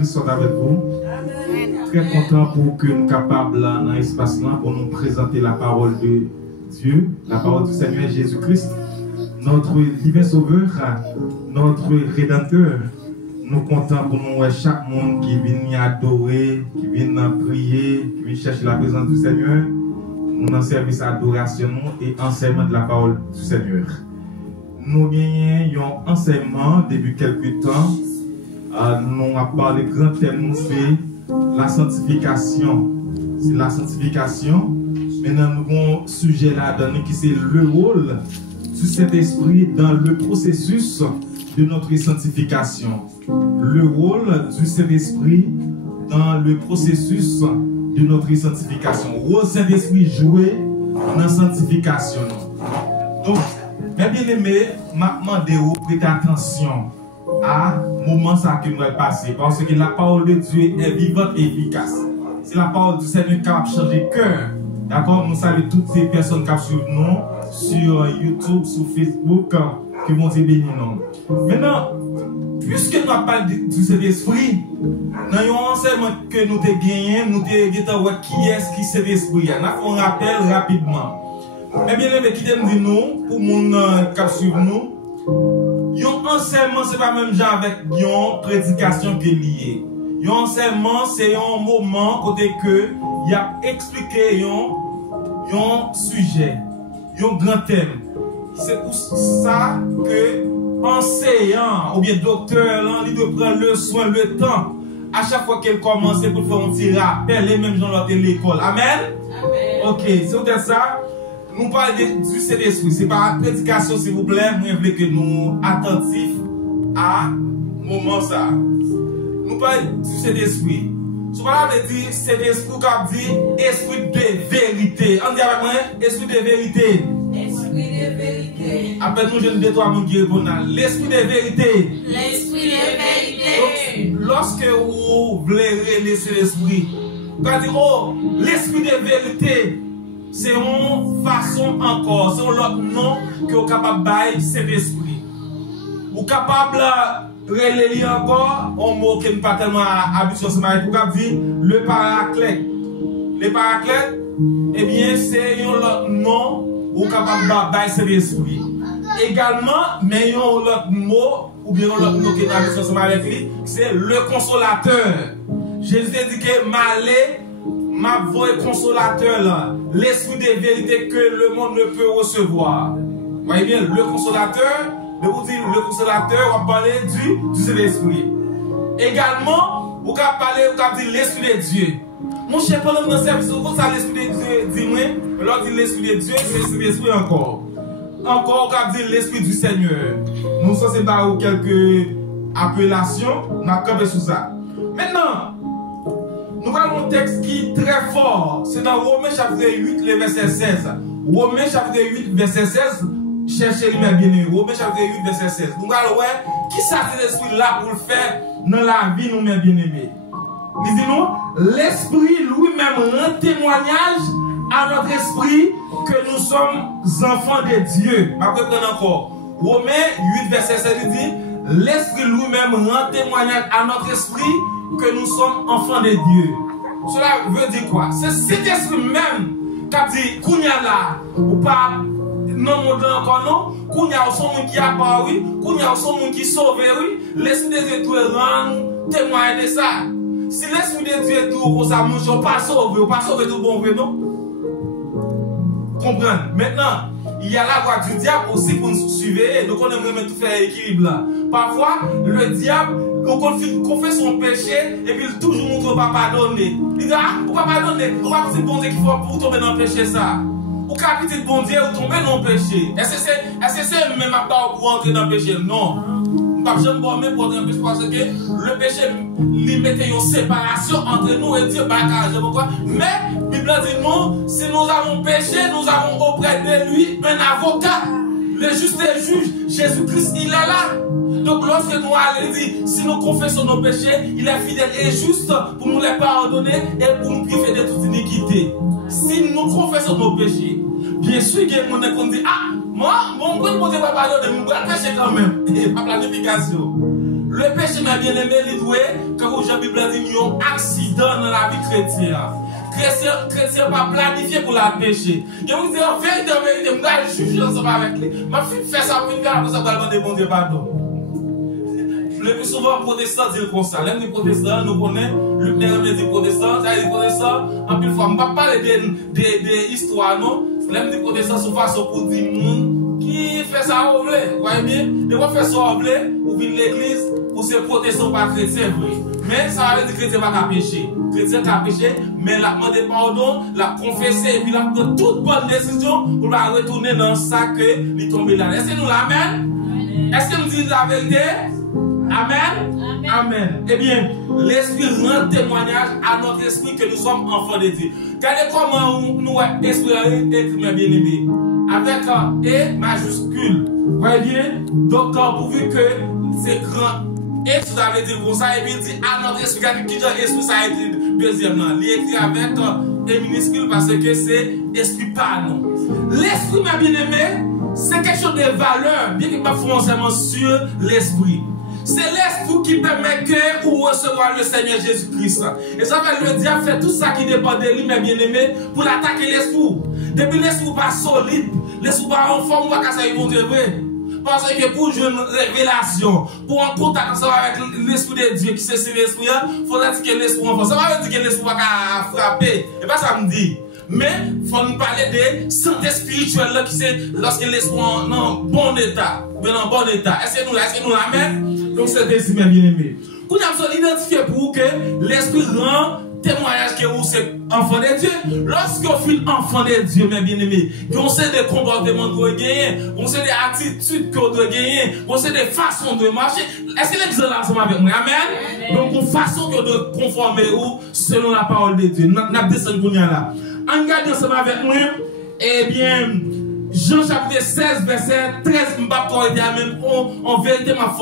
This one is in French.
Christ soit avec vous. Très content pour que nous soyons capables dans l'espace là pour nous présenter la parole de Dieu, la parole du Seigneur Jésus-Christ, notre divin sauveur, notre rédempteur. Nous comptons pour nous chaque monde qui vient adorer, qui vient prier, qui vient chercher la présence du Seigneur. Nous dans service d'adoration et enseignement de la parole du Seigneur. Nous avons un enseignement depuis quelques temps. Nous avons parlé de grand thème, c'est la sanctification. C'est la sanctification. Maintenant, nous avons un sujet là-dedans qui c'est le rôle du Saint-Esprit dans le processus de notre sanctification. Le rôle du Saint-Esprit dans le processus de notre sanctification. Le rôle du Saint-Esprit joué dans la sanctification. Donc, mes bien-aimés, maintenant, prêtez attention à moment ça que nous allons passer. Parce que la parole de Dieu est vivante et efficace. C'est la parole du Seigneur qui a changé le cœur. D'accord? Nous saluons toutes ces personnes qui suivent nous sur YouTube, sur Facebook, qui vont dire béni nous. Maintenant, puisque nous parlons du Saint-Esprit, dans un enseignement que nous avons gagné, nous avons dit qui est-ce qui est Saint-Esprit. Nous avons un rappel rapidement. Mais bien aimé, qui t'aime dire nous, pour les gens qui suivent nous, un enseignement, ce n'est pas même genre avec une prédication qui est liée. Un enseignement, c'est un moment côté que il a expliqué un sujet, un grand thème. C'est pour ça que enseignant ou bien docteur, il doit prendre le soin, le temps. À chaque fois qu'elle commence, pour faire un petit rappel, les mêmes gens de l'école. Amen? Amen. Ok, c'est peut-être ça. Nous parlons du Saint-Esprit. Ce n'est pas une prédication, s'il vous plaît. Nous voulons que nous attentifs à moment ça. Nous parlons du Saint-Esprit. Si vous parlez de Saint-Esprit, vous dit esprit de vérité. On dit avec moi, esprit de vérité. Esprit de vérité. Après nous, je ne dis pas qui répond. L'esprit de vérité. L'esprit de vérité. Lorsque vous voulez laisser l'esprit, vous allez dire, oh, l'esprit de vérité. C'est une façon encore, c'est un autre nom que vous êtes capable de bailler cet esprit. Vous êtes capable de relayer encore un mot qui n'est pas tellement habitué, vous avez dit le paraclet. Le paraclet, eh bien, c'est un autre nom où vous êtes capable de bailler cet esprit. Également, mais il y a un autre mot, ou bien un autre mot qui est habitué avec lui, c'est le consolateur. Jésus a dit que malé. Ma voix est consolateur là, l'esprit de vérité que le monde ne peut recevoir. Vous voyez bien, le consolateur, de vous dire le consolateur, on va parler du Saint-Esprit. Également, vous pouvez parler, vous pouvez dire l'esprit de Dieu. Mon cher, pendant notre service, vous savez l'esprit de Dieu, dis-moi, alors dit l'esprit de Dieu, c'est l'esprit d'esprit encore. Encore, vous pouvez dire l'esprit du Seigneur. Nous sommes par quelques appellations, on a campé sur ça. Maintenant, nous avons un texte qui est très fort. C'est dans Romains chapitre 8, le verset 16. Romains chapitre 8, verset 16. Cherchez les bien-aimés. Romains chapitre 8, verset 16. Nous allons voir qui ça c'est l'esprit là pour le faire dans la vie, nous, mes bien-aimés. Disons-nous, l'esprit lui-même rend témoignage à notre esprit que nous sommes enfants de Dieu. Je vais prendre encore. Romains 8, verset 16, il dit, l'esprit lui-même rend témoignage à notre esprit que nous sommes enfants de Dieu. Cela veut dire quoi? C'est cet esprit même qui a dit Kounya là, ou pas, non, encore non, Kounya ou son monde qui a apparu, Kounya ou son monde qui sauve, oui, l'esprit de Dieu doit rendre témoin de ça. Si l'esprit de Dieu est tout pour ça, nous ne sommes pas sauvés, pas sauver tout bon vrai, non? Comprendre. Maintenant, il y a la voix du diable aussi pour nous suivre, donc on aimerait tout faire équilibre là. Parfois, le diable, qu'on fait son péché et puis toujours nous ne pas pardonner. Il dit, ah, pourquoi pardonner? Pourquoi petit bon Dieu qu'il faut pour tomber dans le péché ça? Pourquoi petit bon Dieu ou tomber dans le péché? Est-ce que c'est même à part pour entrer dans le péché? Non. Je ne peux pas même pour entrer dans le péché parce que le péché lui mettait une séparation entre nous et Dieu. Mais la Bible dit non, si nous avons péché, nous avons auprès de lui un avocat. Le juste et juge, Jésus-Christ, il est là. Donc lorsque nous allons dire, si nous confessons nos péchés, il est fidèle et juste pour nous les pardonner et pour nous priver de toute iniquité. Si nous confessons nos péchés, bien sûr qu'il y a des gens qui disent, ah, moi, mon Dieu va pardonner, mon péché quand même. Et pas planification. Le péché, m'a bien aimé, il doit, comme Jean-Bible dit, un accident dans la vie chrétienne. Chrétien pas planifié pour la péché. Et vous dites, en vérité, je vais juger ensemble avec lui. Ma fille fait ça pour une fois, pour ça, va demander bon Dieu pardon. Le plus souvent, protestants disent comme ça. Les protestants, nous connaissons, le père me dit protestant, ça dit protestant, en plus, fois, je ne vais pas parler des histoires, non. Les protestants sont façon pour dire, qui fait ça au blé, vous voyez bien? Et vous faites ça au blé, vous venez l'église, pour se protestants pas chrétiens, mais ça veut dire que chrétien pas péché. Chrétien qui a péché, mais la demandé pardon, la confessé, et puis la prendre toute bonne décision pour la retourner dans ça que lui tomber là. Est-ce que nous l'amène? Est-ce que nous disons la vérité? Amen? Amen. Eh bien, l'esprit rend témoignage à notre esprit que nous sommes enfants de Dieu. Regardez comment nous, esprit est bien aimé. Avec un E majuscule. Vous voyez bien? Donc, pourvu que c'est grand. Et tout avait dit comme ça, et puis il dit à notre esprit, qui dit esprit, ça a été deuxième là. Il écrit avec E minuscule parce que c'est esprit pas non. L'esprit, ma bien-aimé, c'est quelque chose de valeur, bien qu'il pas forcément sur l'esprit. C'est l'esprit qui permet que vous recevoir le Seigneur Jésus-Christ. Et ça fait le diable fait tout ça qui dépend de lui, mes bien-aimés, pour attaquer l'esprit. Depuis l'esprit pas solide, l'esprit pas en forme, on va casser mon Dieu. Parce que pour une révélation, pour un contact avec l'esprit de Dieu, qui c'est l'esprit, il faudrait dire que l'esprit en forme. Ça va dire que l'esprit va frapper. Et pas ça me dit. Mais il faut nous parler de santé spirituelle qui c'est lorsque l'esprit est en bon état. Bien en bon état. Est-ce que nous l'amène? Donc c'est ainsi, mes bien-aimés. Vous avez identifié pour vous que l'esprit rend témoignage que vous êtes enfant de Dieu. Lorsque vous êtes enfant de Dieu, mes bien-aimés, vous avez des comportements que vous avez gagnés, vous avez des attitudes que vous avez gagnées, vous avez des façons de marcher. Est-ce que vous êtes ensemble avec moi? Amen? Donc, une façon de conformer vous selon la parole de Dieu. Nous avons descendu là. En regardant ensemble avec moi, eh bien, Jean chapitre 16, verset 13, je ne vais pas même en vérité ma foi.